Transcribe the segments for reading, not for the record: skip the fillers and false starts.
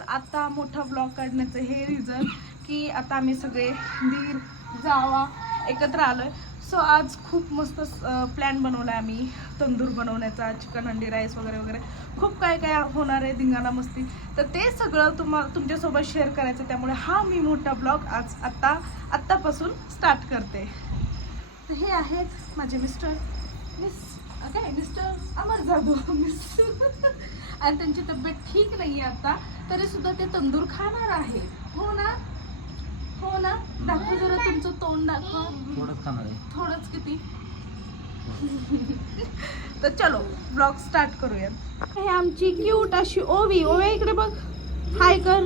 तर आता मोठा ब्लॉग काढण्याचं हे रिझन की आता आम्ही सगळे दीर जावा एकत्र आलोय. सो आज खूप मस्त प्लॅन बनवला आहे आम्ही तंदूर बनवण्याचा, चिकन हंडी राईस वगैरे वगैरे खूप काय काय होणार आहे, धिंगाणा मस्ती. तर ते सगळं तुमच्यासोबत शेअर करायचं, त्यामुळे हा मी मोठा ब्लॉग आज आत्तापासून स्टार्ट करते. तर हे आहेत माझे मिस्टर अमर जाधव मिस आणि त्यांची तब्येत ठीक नाही आहे आता, तरी सुद्धा ते तंदूर खाणार आहे. हो ना, हो ना. दाखव जरा तुमचं तोंड दाखव. थोडंच खाणार आहे. थोडंच किती. तर चलो ब्लॉग स्टार्ट करूया. हे आमची क्यूट अशी ओवी. ओवी इकडे बघ, हाय कर.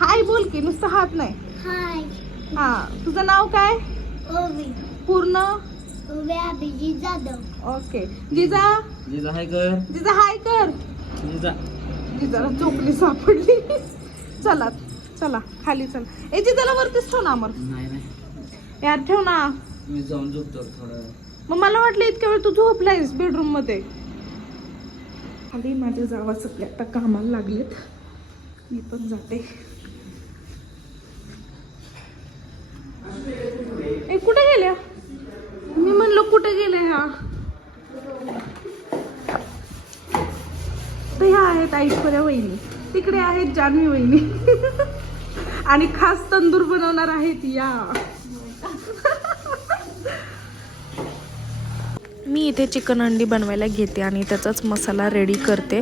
हाय बोल की, नुसतं हात नाही. हाय. हा, तुझं नाव काय? ओवी. पूर्ण? ओवी अभिजित जाधव. ओके. जिजा जिजा हाय कर. जिजा हाय कर. जिजा जिजाला चोपली सापडली. चला चला खाली चला. ए जिजाला वरतीच ठेव ना अमर. नाही नाही, यार ठेव ना. मी जाऊन झोपतो थोडा वेळ. मग मला वाटलं इतक्या वेळ तू झोपलायस बेडरूम मध्ये. खाली माझे जावा सगळे आता कामाला लागलेत, मी पण जाते. ए कुठे गेल्या? मी म्हणलो कुठे गेले ह्या? तर ह्या आहेत ऐश्वर्या वहिनी, तिकडे आहेत जान्हवी वहिनी आणि खास तंदूर बनवणार आहेत या. मी इथे चिकन हंडी बनवायला घेते आणि त्याचाच मसाला रेडी करते.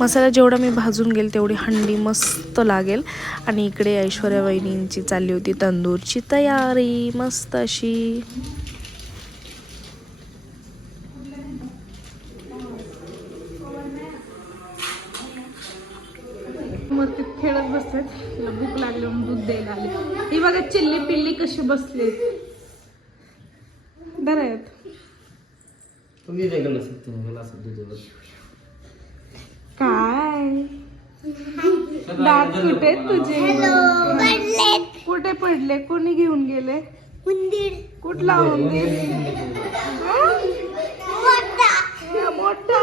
मसाला जेवढा मी भाजून घेईल तेवढी हंडी मस्त लागेल. आणि इकडे ऐश्वर्या वहिनींची चालली होती तंदूरची तयारी मस्त अशी. मस्त खेळत बसलेत, तिला भूक लागली म्हणून दूध द्यायला आले. ही बघा चिल्ली पिल्ली कशी बसले. बरं आहेत. तुम्ही वेगळं शकतो मला असं दूध. काय दात कुठे आहेत तुझे? कुठे पडले? कोणी घेऊन गेले? मंदिर. कुठला मंदिर? मोठा.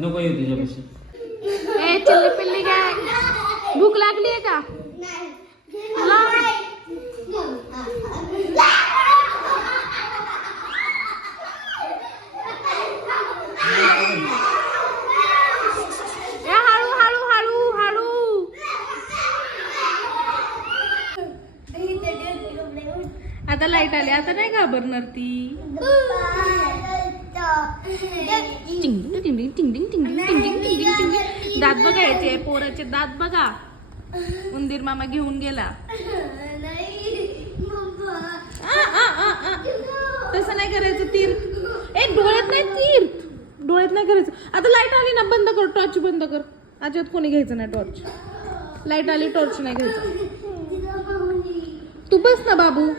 नको येऊ तुझ्यापाशी. ए चिल्ली पिल्ली काय भूक लागली आहे का तुला? हळू हळू हळू हळू. आता लाईट आली, आता नाही घाबरणार ती. टिंग टिंग टिंग टिंग टिंग टिंग टिंग टिंग टिंग टिंग. दात बघायचे पोराचे दात बघा. उंदीर मामा घेऊन गेला. तसं नाही करायचं. तीर्थ ए डोळ्यात नाही, तीर्थ डोळ्यात नाही करायचं. आता लाईट आली ना, बंद कर, टॉर्च बंद कर. अजिबात कोणी घ्यायचं नाही टॉर्च. लाईट आली टॉर्च नाही घ्यायचं. तू बस ना बाबू,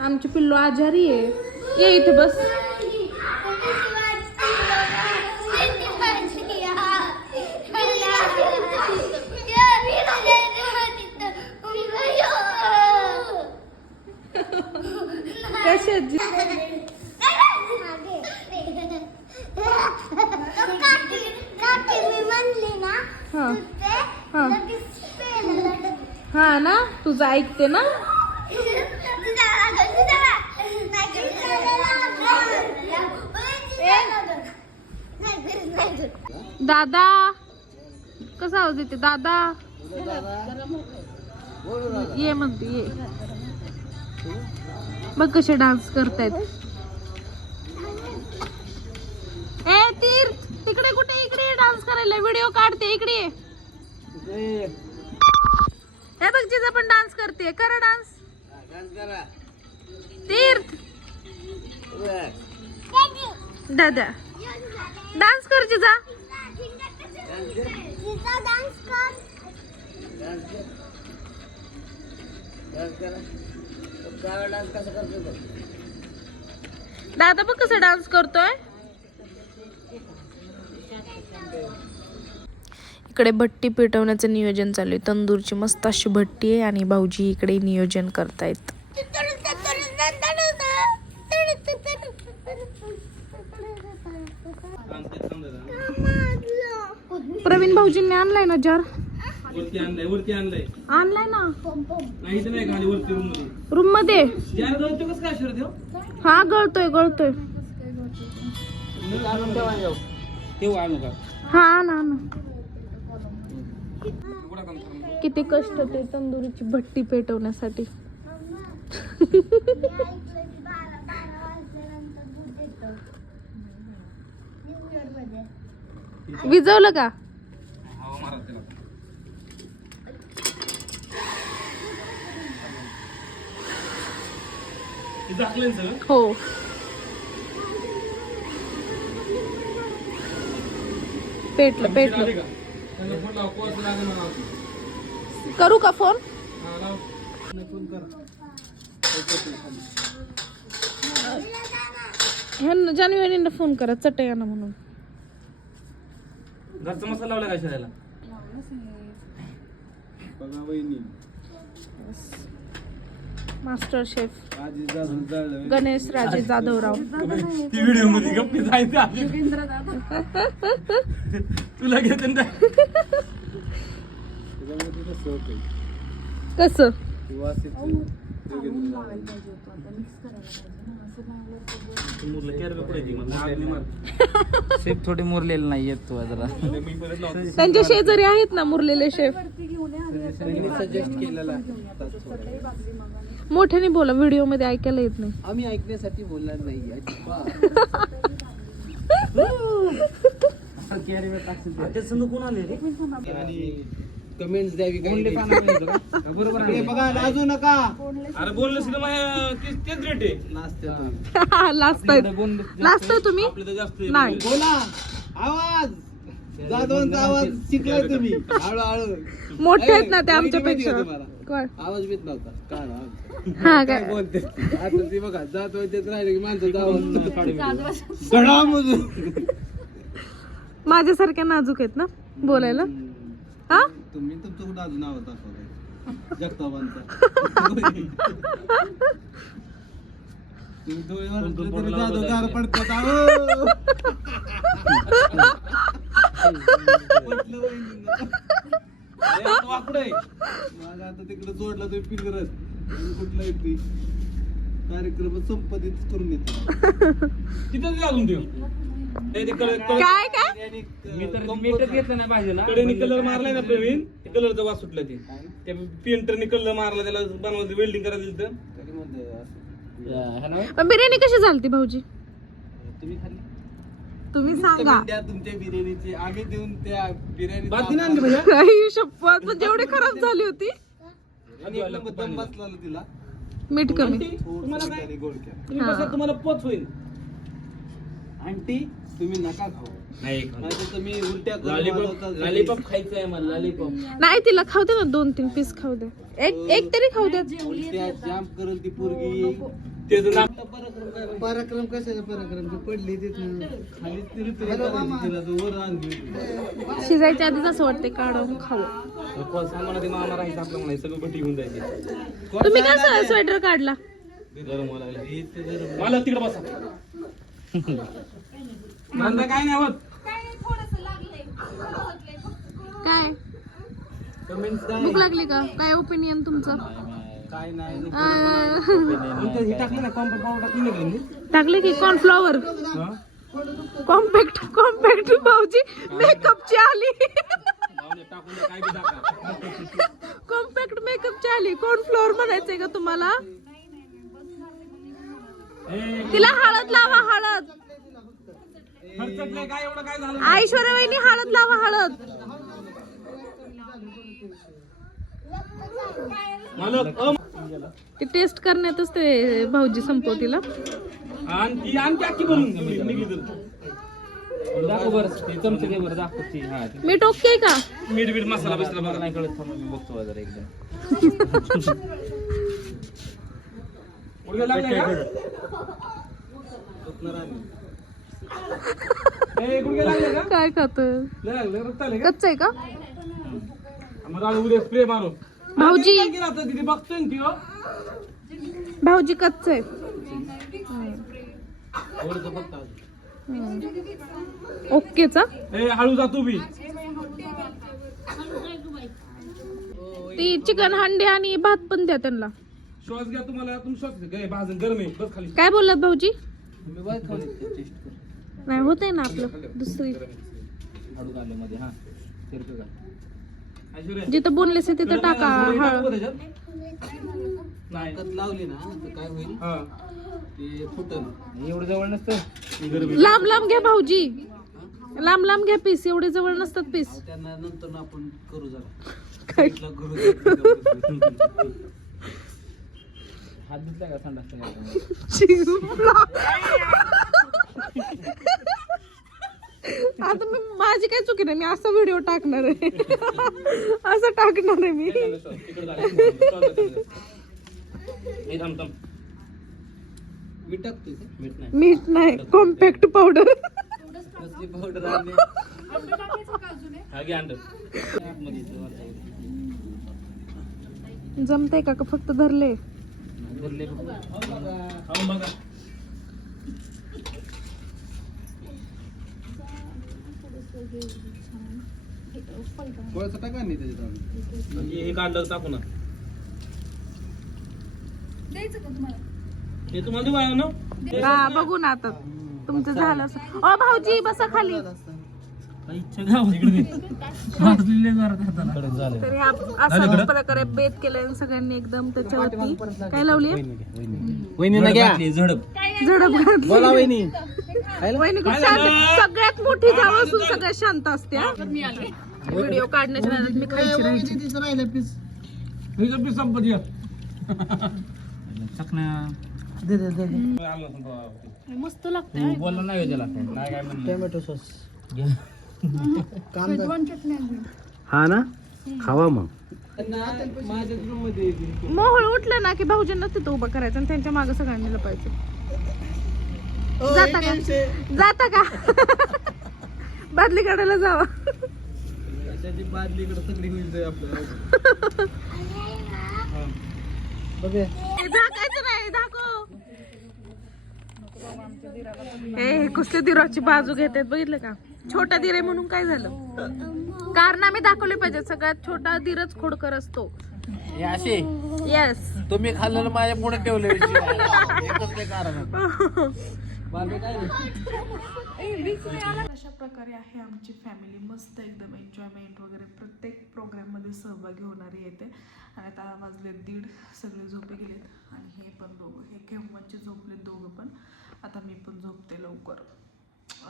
आमची पिल्लू आजारी आहे. ये इथे बस. कशाची? हा ना, तुझं ऐकते ना. दादा कसा आवाज येते? दादा ये म्हणते ये. बघ कसे डान्स करतायत. ए तीर्थ तिकडे कुठे? इकडे डान्स करायला व्हिडिओ काढते. इकडे हे बघ जिजा पण डान्स करते. करा डान्स. तीर्थ दादा डान्स कर जिजा. दादा बघ कसं डान्स करतोय. इकडे भट्टी पेटवण्याचं नियोजन चालू आहे. तंदूरची मस्त अशी भट्टी आहे आणि भाऊजी इकडे नियोजन करतायत. प्रवीण भाऊजींनी आणलाय ना जार. वरती आणलंय आणलाय ना नाही इथं नाही खाली वरती रूम मध्ये. रूम मध्ये. जार गळतो कसं काय शरद हा गळतोय. तेव्हा आणू का हा ना किती कष्ट ते तंदुरीची भट्टी पेटवण्यासाठी. विजवलं का? हवा मारा त्याला. हे झाकलंय ना सगळं. हो. पेटलं. आले का? त्यांना फोन लाव, कोर्स लागेल मला. करू का फोन? हा, लाव. फोन कर. ह्यांना जानेवारीला फोन करा चटयाना म्हणून. घरचा मसाला लावला का शाळेला? बघा वहिनी. मास्टर शेफ गणेश राजे जाधवराव. ती व्हिडिओ मध्ये गप्पी जायचं तुला घेत कसं? शेफ थोडी मुरलेली नाही येत तू जरा. त्यांच्या शेजारी आहेत ना मुरलेले शेफ. सजेस्ट केलेला मोठ्याने बोला, व्हिडिओ मध्ये ऐकायला येत नाही. आम्ही ऐकण्यासाठी बोलणार नाही. कोण आले कमेंट्स द्यावी बरोबर बघा लाजू नका. अरे बोललं तेच रेट आहे. लाजताय तुम्ही? आपलं तर जास्त नाही. बोला आवाज जाधवांचा आवाज शिकलाय तुम्ही हळूहळू. मोठे आहेत ना ते आमच्यापेक्षा. आवाज येत नव्हता काय हा काय बोलते आता ती बघा जाधवांच्यात राहिले की माणसाचा आवाज माझ्यासारख्या नाजूक आहेत ना बोलायला. हा तुम्ही तुमचं अजून नाव दाखवलंय जगताबांचा. तुम्ही डोळ्यावर जादूगार पडतात आहो. म्हटलं वहिनींना. वाकडं आहे. माझा आता तिकडे जोडला तो पिंगरच कुठला येते कार्यक्रम संपादित करून येतो. तिथंच लागून देऊ. काय मी तर मीटर घेतलं नाही पाहिजे ना. कडेने कलर मारलाय ना प्रवीण, ते कलरचा वास सुटला ते. त्या पेंटरने कलर मारला त्याला बनवायचं वेल्डिंग करायला दिलं तर. तरी म्हणते पण बिर्याणी कशी झालती भाऊजी? तुम्ही खाल्ली तुम्ही सांगा. त्या तुमच्या बिर्याणीची आम्ही देऊन त्या बिर्याणी बातमी आणली भैया. काही शपथ पण जेवढी खराब झाली होती. दम बसला तिला मीठ कमी. तुम्हाला काय गोळक्या तुम्ही बसा, तुम्हाला पोच होईल. आंटी तुम्ही नका खाऊ नाही नाहीतर तुम्ही उलट्या लॉलीपॉप खायचं आहे मला. लॉलीपॉप नाही तिला खाऊ दे ना 2-3 पीस खाऊ दे. एक तरी खाऊ दे. उलट्या जाम करेल ती पोरगी. त्याचं नाव पराक्रम कशाचा पराक्रम ती पडली तिथून खाली तिला तो वर आणली. शिजायच्या आधीच असं वाटते काढून खाऊ. सामान ते मामा राहायचं आपलं म्हणायचं सगळं भटी होऊन जायचे. तुम्ही कसं स्वेटर काढला? गरम व्हायला लागलं. मला तिकडे बसा. धंदा काय नाही होत. काय कमेंट्स भूक लागली का? काय ओपिनियन तुमचं? काय नाही हे टाकलं ना कॉम्पॅक्ट पावडर टाकली नाही का? टाकले की कॉर्नफ्लॉवर. कॉम्पॅक्ट भाऊजी मेकअपची आली. टाकून द्या, काय बी टाका. कॉम्पॅक्ट मेकअपची आली. कॉर्नफ्लॉवर म्हणायचंय का तुम्हाला? तिला हळद लावा. हळद. खर्चटलंय काय एवढं काय झालं? ऐश्वर्या वहिनी हळद लावा. हळद. ती टेस्ट करण्यातच ते भाऊजी संपवतीला. आणि आणखी अख्खी बनवून निघली तर दाखव बरं. ते चमचे घे बरं दाखव ती. हा मीठ ओके का? मीठ बीठ मसाला बसला बघा. नाही कळत थांबा मी बघतो जरा एकदा. गुडघ्या लागलाय का? ए, गुडघ्या लागले का? काय खातोय? लय लागलं, रक्त आलंय का? कच्च आहे का मग आम्ही उद्या स्प्रे मारू. भाऊजी? काय केलं आता तिथे बघतोय ना ती हो. भाऊजी कच्च आहे. ओकेचा ए हळू जा तू बी. ती चिकन हंडी आणि भात पण द्या त्यांना. श्वास घ्या तुम्हाला तुम्ही श्वास घ्या भाजून गरम आहे बस खाली. काय बोललात भाऊजी? तुम्ही बाय खाली टेस्ट कर. नाही होतंय ना आपलं दुसरी हाडू घालू मध्ये हा तिरकं घाल. ऐश्वर्या जिथं बोनलेस आहे तिथं टाका. थोडी हळद. टाकू त्याच्यात? नाही ताकद लावली ना तर काय होईल हा ते फुटल. एवढं जवळ नसतं. लांब लांब घ्या भाऊजी, लांब लांब घ्या पीस. एवढे जवळ नसतात पीस. त्यांना नंतर आपण करू जरा काय? इथला करू हात धुतला का संडास आता मी माझी काय चुकी नाही. मी असा व्हिडिओ टाकणार आहे. असं टाकणार आहे मी. मीठ टाकतोय का? मीठ नाही. मीठ नाही, कॉम्पॅक्ट पावडर. कसली पावडर आणली हा घे अंड. जमतंय का फक्त धरले? खाऊन बघा. कोळसा टाका नाही त्याच्यात आम्ही. हे कांदा टाकू ना. हे तुम्हाला देऊ आहे ना. हा बघू ना आता तुमचं झालं असं. ओ भाऊजी बसा खाली. तर ह्या असं प्रकारे बेत केलंय सगळ्यांनी एकदम. त्याच्यावरती काय लावली? झडप. झडप घातली. वहिनी वहिनी खूप शांत, सगळ्यात मोठी जाव असून सगळ्यात शांत असते. व्हिडिओ काढण्याच्या वेळेला मी खायची राहायची. राहिलं पीस संपत्ती मस्त लागतंय. बोलला नाही त्याला काय काय म्हणलं. टोमॅटो सॉस हा ना खावा मग. माझ्या रूम मध्ये येते. मोहळ उठलं ना की भाऊजींना तिथं उभं करायचं आणि त्यांच्या मागे सगळ्यांनी लपायचं. जाता का? जाता का? बादली काढायला जावा. त्याची बादलीकडे सगळी होईल आपल्याला. झाकायचं नाही, झाको. हे कुसले दिराची बाजू घेतात बघितलं का? छोटा दिर आहे म्हणून काय झालं? कारनामे दाखवले पाहिजे. सगळ्यात छोटा दिरच खोडकर असतो. येस. तुम्ही खाल्लेलं माझ्या पुढे ठेवले कारण. अशा प्रकारे आहे आमची फॅमिली. मस्त एकदम एन्जॉयमेंट वगैरे प्रत्येक प्रोग्राममध्ये सहभागी होणारी येते. आणि आता वाजले 1:30. सगळे झोपे गेलेत आणि हे पण दोघं, हे केव्हाचे झोपलेत दोघं पण. आता मी पण झोपते लवकर.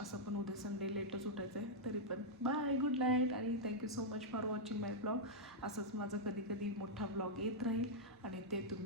असं पण उद्या संडे लेटच उठायचं आहे. तरी पण बाय, गुड नाईट आणि thank you so much for watching my blog. असंच माझं कधी कधी मोठा ब्लॉग येत राहील आणि ते तुम्ही